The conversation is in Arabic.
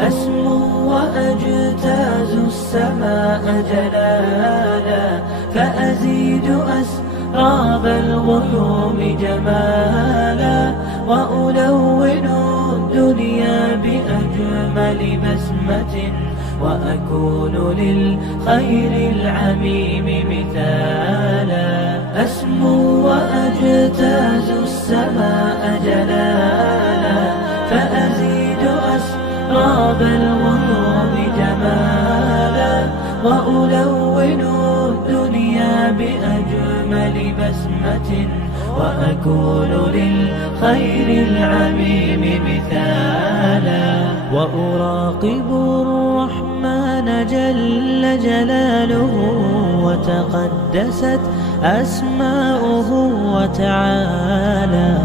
أسمو وأجتاز السماء جلالا، فأزيد أسراب الغيوم جمالا، وألون الدنيا بأجمل بسمة، وأكون للخير العميم مثالا. أسمو وأجتاز السماء جلالا، فأزيد أسراب الغيوم جمالا، وألون الدنيا بأجمل بسمة، وأكون للخير العميم مثالا. وأراقب الرحمن جل جلاله، وتقدست أسماؤه وتعالى،